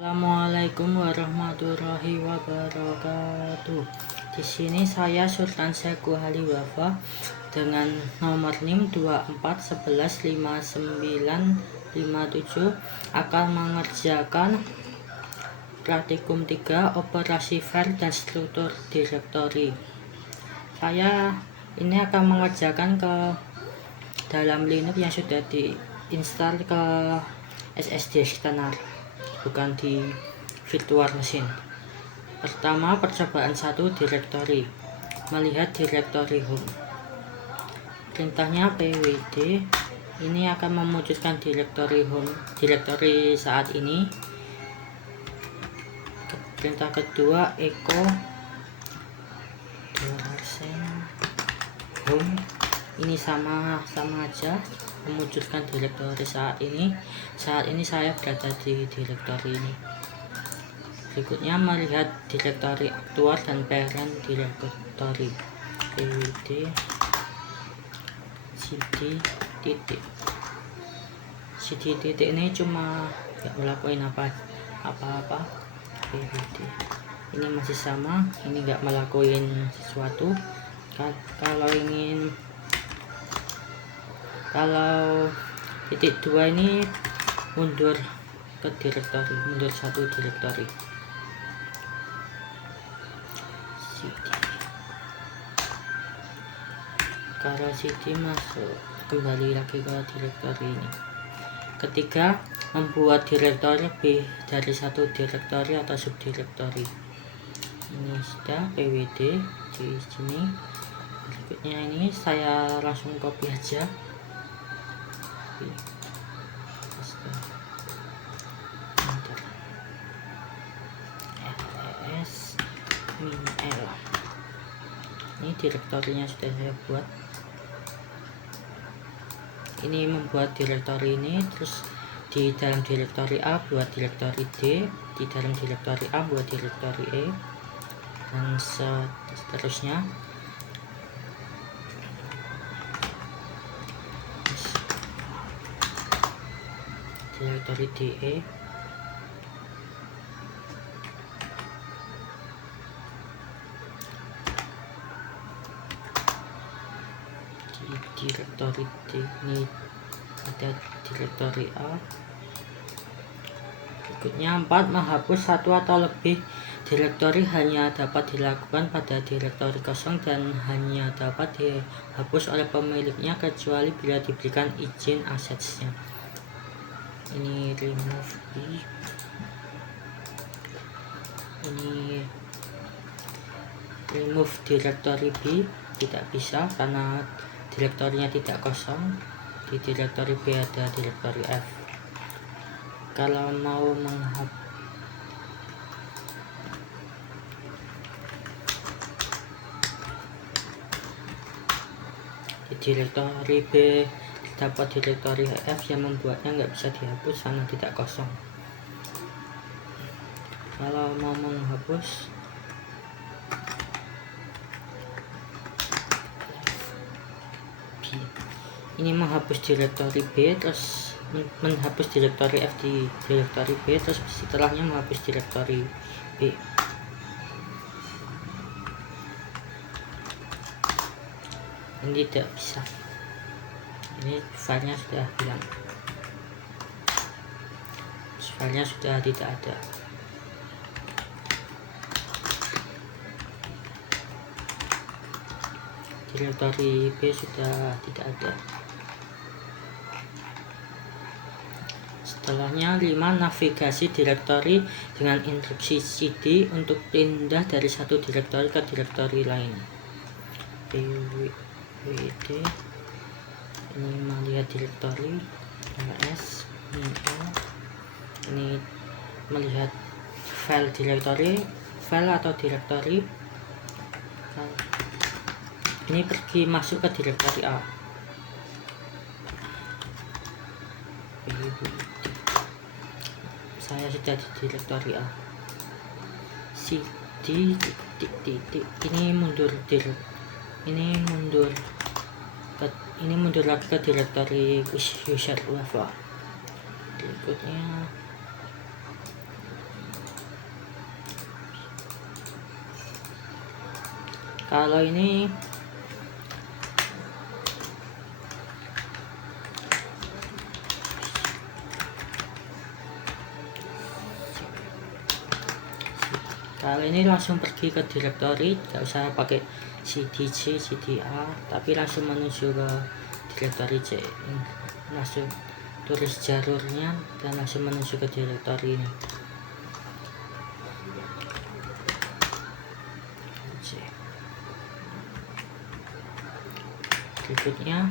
Assalamualaikum warahmatullahi wabarakatuh. Di sini saya Sultan Syekhu Ali Wafa dengan nomor NIM 24115957 akan mengerjakan praktikum 3 operasi file dan struktur direktori. Saya ini akan mengerjakan ke dalam Linux yang sudah diinstal ke SSD eksternal, bukan di virtual machine. Pertama, percobaan 1 direktori. Melihat direktori home. Perintahnya pwd. Ini akan memutuskan direktori home, direktori saat ini. Perintah kedua echo home. Ini sama aja, memutuskan direktori saat ini. Saat ini saya berada di direktori ini. Berikutnya melihat direktori aktual dan parent direktori. pwd cd titik ini cuma nggak melakukan apa-apa. pwd ini masih sama, ini nggak melakukan sesuatu. Kalau titik 2 ini mundur ke direktori, mundur 1 direktori. Kalau cd masuk kembali lagi ke direktori ini. Ketiga, membuat direktori lebih dari 1 direktori atau subdirektori. Ini sudah pwd di sini. Berikutnya ini saya langsung copy aja. ls-l ini direktorinya sudah saya buat. Ini membuat direktori ini, terus di dalam direktori A buat direktori D, di dalam direktori A buat direktori E, dan seterusnya. Direktori DE, di direktori D ini ada direktori A. Berikutnya 4, menghapus 1 atau lebih direktori hanya dapat dilakukan pada direktori kosong dan hanya dapat dihapus oleh pemiliknya kecuali bila diberikan izin aksesnya. Ini remove B, ini remove direktori B tidak bisa karena direktorinya tidak kosong. Di direktori B ada direktori F. Kalau mau menghapus di direktori B dapat direktori F yang membuatnya nggak bisa dihapus karena tidak kosong. Kalau mau menghapus B, ini menghapus direktori B, terus menghapus direktori F di direktori B, terus setelahnya menghapus direktori B. Ini tidak bisa. Ini filenya sudah hilang, filenya sudah tidak ada. Direktori B sudah tidak ada. Setelahnya 5, navigasi direktori dengan instruksi cd untuk pindah dari 1 direktori ke direktori lain. pwd ini melihat direktori ls ini melihat file direktori, file atau direktori. Ini pergi masuk ke direktori A. Saya sudah di direktori A. cd titik ini mundur ini mundur lagi ke direktori user Wafa. Berikutnya Kalau ini langsung pergi ke directory, tidak usah pakai cd-c, cd-a, tapi langsung menuju ke directory C. Langsung tulis jalurnya dan langsung menuju ke directory ini. Berikutnya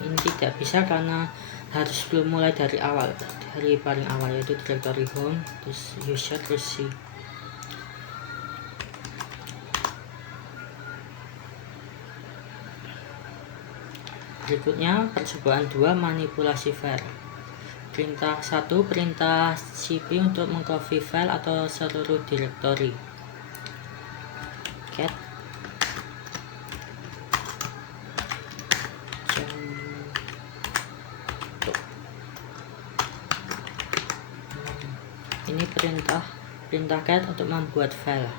ini tidak bisa karena harus belum mulai dari awal, dari paling awal, yaitu directory home, terus user, terus C. Berikutnya percobaan 2, manipulasi file. Perintah 1, perintah cp untuk mengcopy file atau seluruh directory. Cat ini perintah cat untuk membuat file.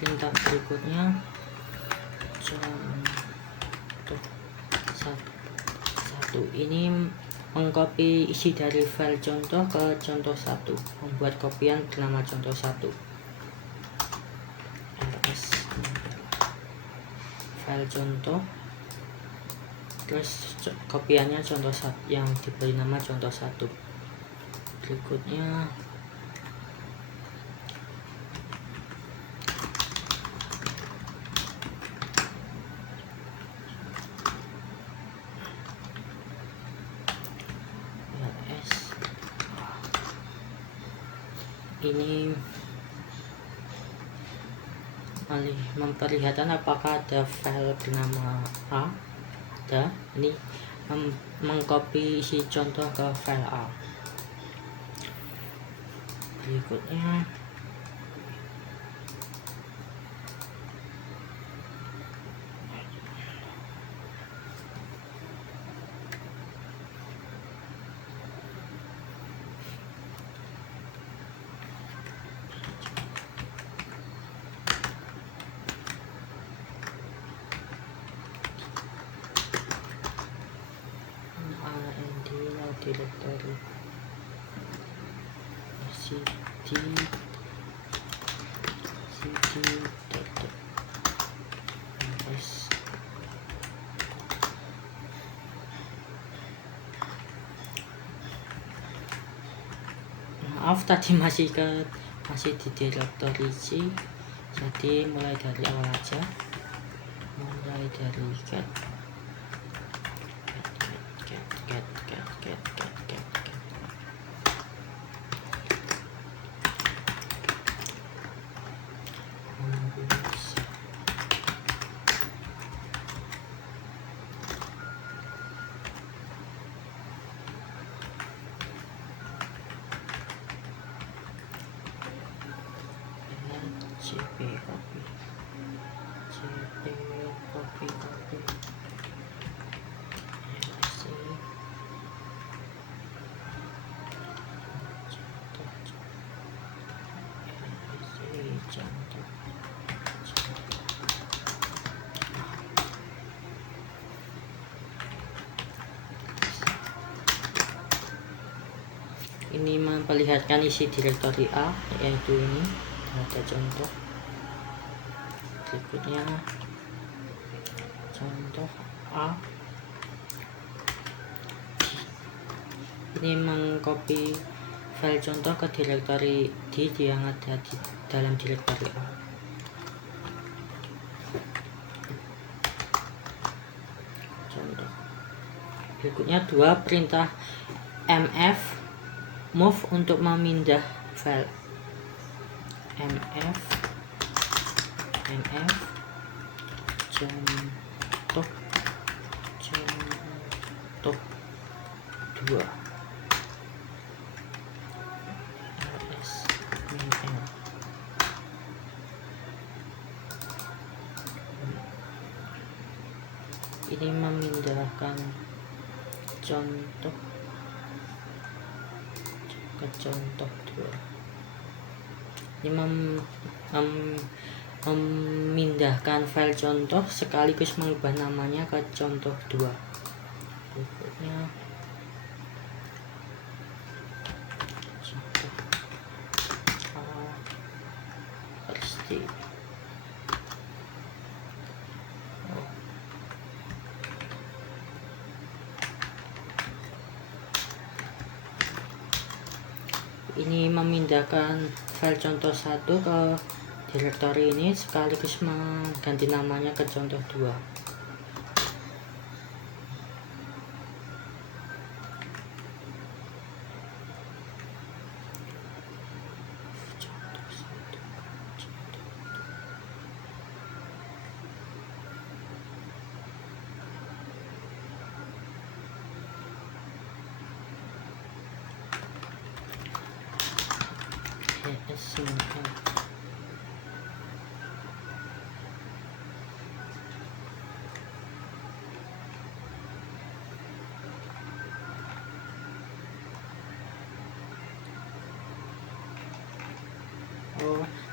Perintah berikutnya contoh 1, ini mengcopy isi dari file contoh ke contoh 1, membuat kopian bernama contoh 1. ls file contoh, terus kopiannya contoh 1 yang diberi nama contoh 1. Berikutnya ini memperlihatkan apakah ada file bernama A. Ada. Ini mengcopy isi contoh ke file A. Berikutnya directory cd.s. Maaf tadi masih di directory C, jadi mulai dari awal aja, mulai dari cat. cp copy ini memperlihatkan isi directory A, yaitu ini ada contoh. Berikutnya contoh A, ini mengcopy file contoh ke directory D yang ada di dalam directory A. Contoh berikutnya 2, perintah mf move untuk memindah file. mf contoh 2. Ini memindahkan contoh ke contoh 2. Ini memindahkan file contoh sekaligus mengubah namanya ke contoh 2. Berikutnya contoh pasti ini memindahkan file contoh 1 ke direktori ini sekaligus mengganti namanya ke contoh 2.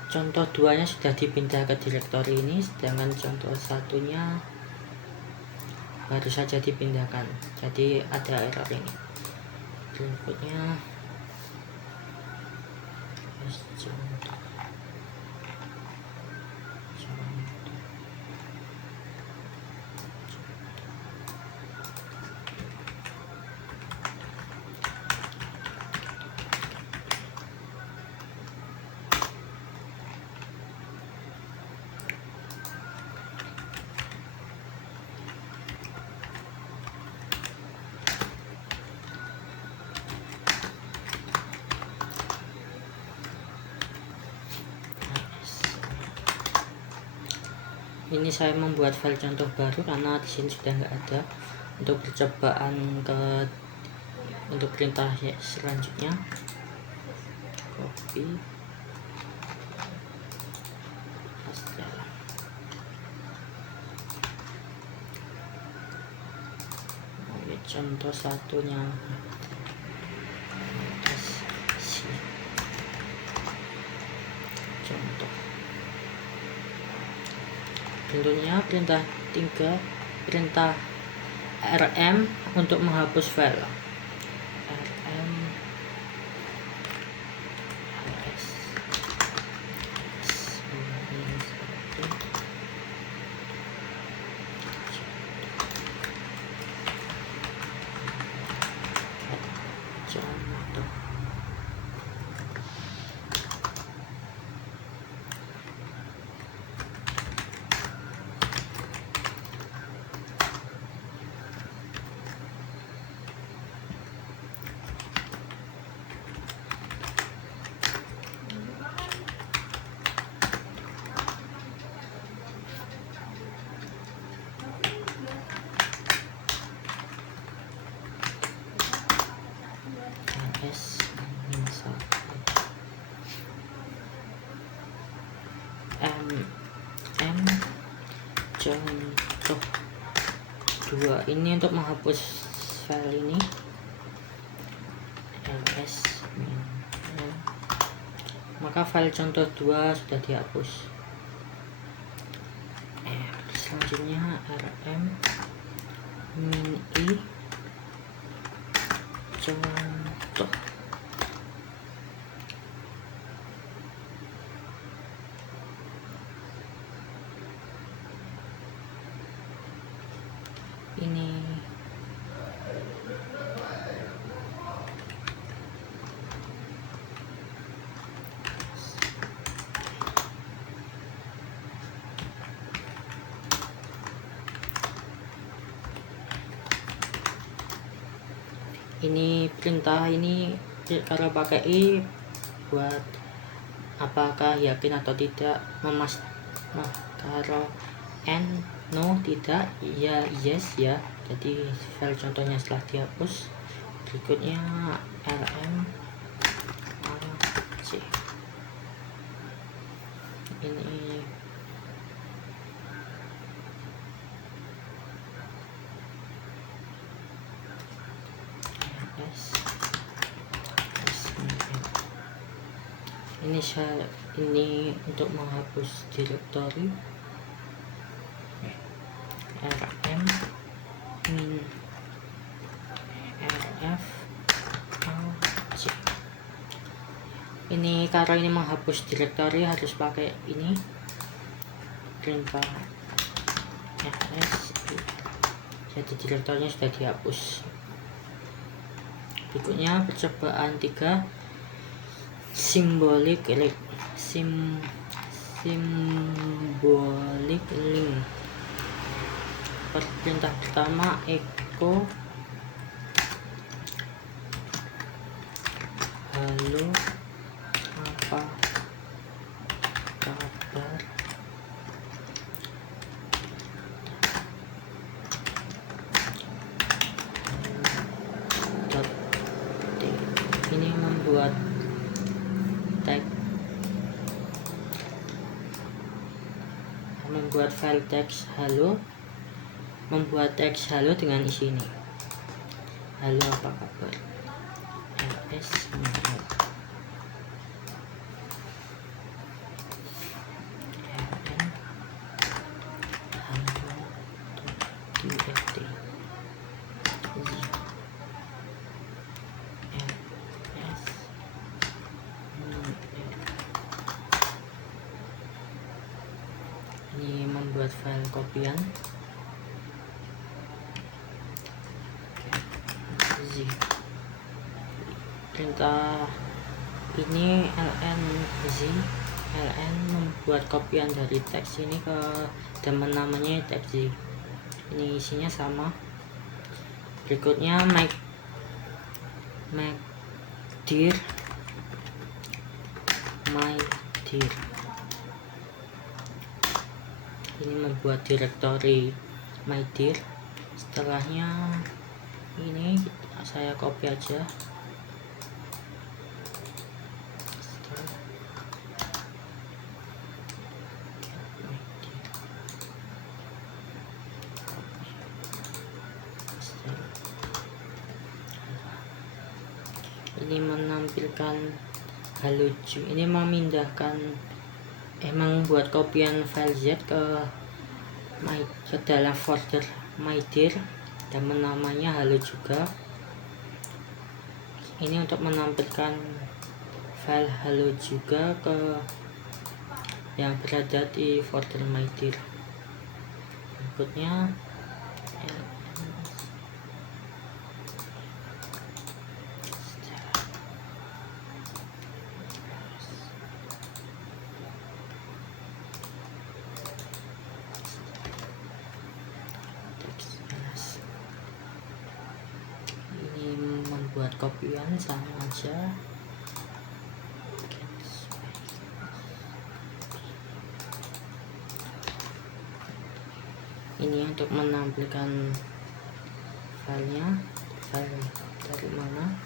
Contoh 2 nya sudah dipindah ke direktori ini, sedangkan contoh 1-nya baru saja dipindahkan, jadi ada error ini. Berikutnya contoh. Ini saya membuat file contoh baru karena di sini sudah nggak ada. Untuk percobaan untuk perintah selanjutnya, copy paste. Contoh 1-nya contoh. Tentunya perintah 3, perintah rm untuk menghapus file. rm contoh. Contoh 2 ini untuk menghapus file ini, ls maka file contoh 2 sudah dihapus. Selanjutnya rm -i contoh. Ini perintah ini kalau pakai i buat apakah yakin atau tidak, kalau n no tidak, ya yes ya. Jadi file contohnya setelah dihapus. Berikutnya rm c ini ini untuk menghapus direktori rm min rf c. Ini kalau ini menghapus direktori harus pakai ini perintah ls. Jadi direktorinya sudah dihapus. Berikutnya percobaan 3, symbolic link. Perintah pertama echo halo apa kabar, ini membuat file teks halo, membuat teks halo dengan isi ini, halo apa kabar, ls ini membuat file kopian perintah ini ln membuat kopian dari teks ini ke teman namanya teks z. Ini isinya sama. Berikutnya make dir my dir, ini membuat direktori my dir. Setelahnya ini saya copy aja. Ini menampilkan halo, ini memindahkan membuat kopian file z ke dalam folder my dir dan namanya halo juga. Ini untuk menampilkan file halo juga ke yang berada di folder my dir. Berikutnya buat kopian sama aja. Ini untuk menampilkan filenya, file dari mana.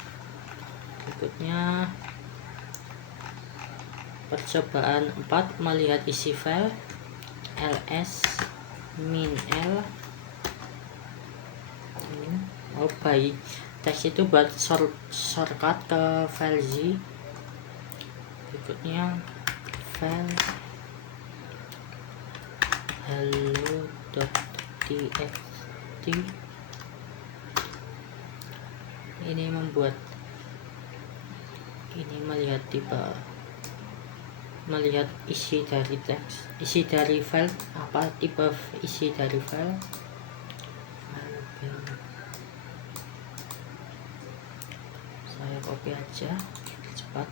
Berikutnya percobaan 4, melihat isi file ls min l baik teks itu buat shortcut ke file z. Berikutnya file hello.txt, ini membuat melihat isi dari teks, isi dari file, apa tipe isi dari file. Saya copy aja cepat.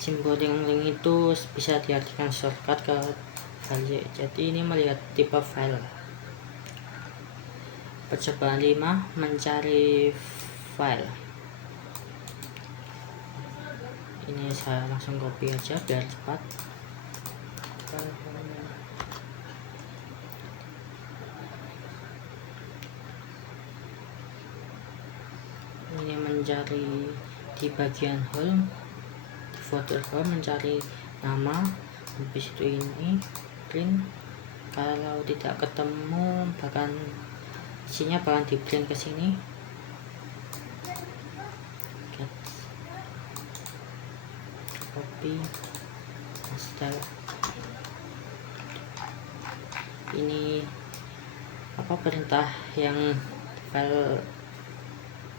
Symbolic link itu bisa diartikan shortcut ke file. Jadi ini melihat tipe file. Percobaan 5, mencari file. Ini saya langsung copy aja biar cepat. Ini mencari di bagian home, di folder home mencari nama, habis itu ini print. Kalau tidak ketemu bahkan isinya bahkan di print ke sini. Copy master. Ini apa perintah yang file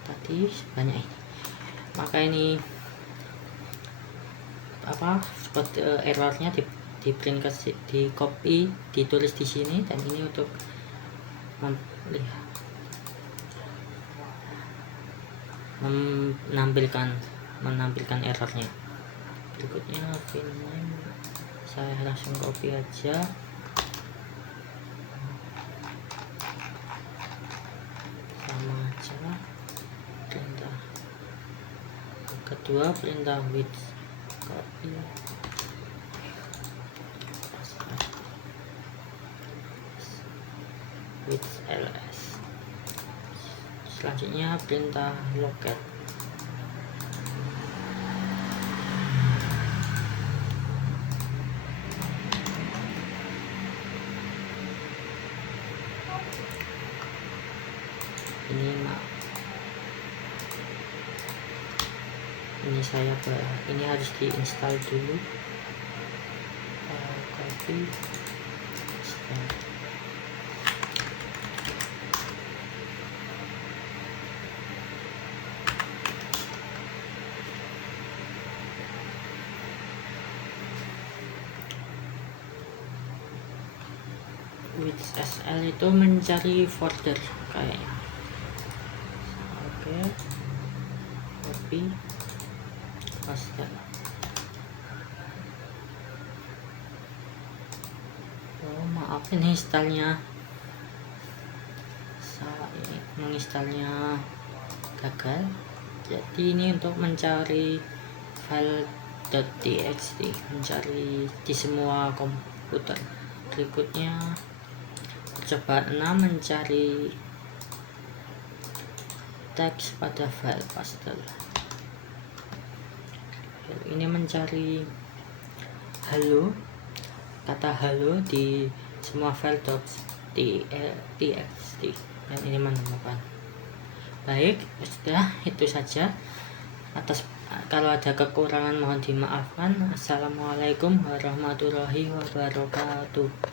tadi sebanyak ini, maka ini apa seperti errornya di print ke di copy ditulis di sini, dan ini untuk menampilkan errornya. Berikutnya file name saya langsung copy aja, sama aja. Perintah kedua perintah width, copy width ls. Selanjutnya perintah locate. Ini harus diinstal dulu. Copy install. With SL itu mencari folder kayaknya. Oke, copy paste. Oh maaf, ini installnya menginstalnya gagal. Jadi ini untuk mencari file .txt, mencari di semua komputer. Berikutnya percobaan 6 mencari teks pada file pastel. Ini mencari halo, kata halo di semua file .txt, dan ini menemukan. Baik, sudah itu saja. Kalau ada kekurangan mohon dimaafkan. Assalamualaikum warahmatullahi wabarakatuh.